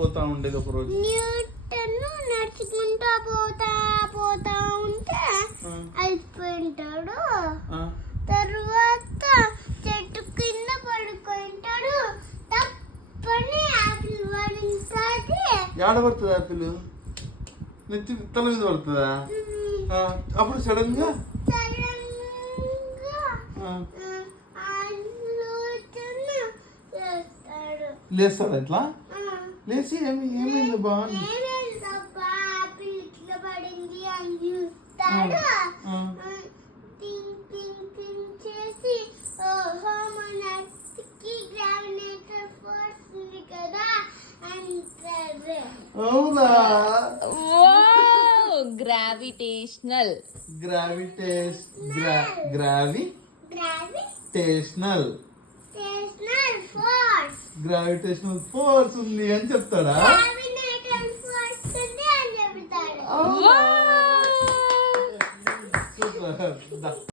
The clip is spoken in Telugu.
పోతా ఉండేది ఒక రోజు? న్యూటన్ నడుచుకుంటా పోతా ఉంటే అయిపోయింటాడు. తర్వాత చెట్టు కింద పడుకుంటాడు. తప్పని యాపిల్ పడుతుంది. ఏడ పడుతుంది యాపిల్? నెత్తి తల మీద పడుతుందా? అప్పుడు సడన్ గా లేస్తాడు. ఎట్లా లేచి ఏమైంది బాగుంది అవునా? గ్రావిటేషనల్ ఫోర్స్ ఉంది అని చెప్తాడా? సూపర్.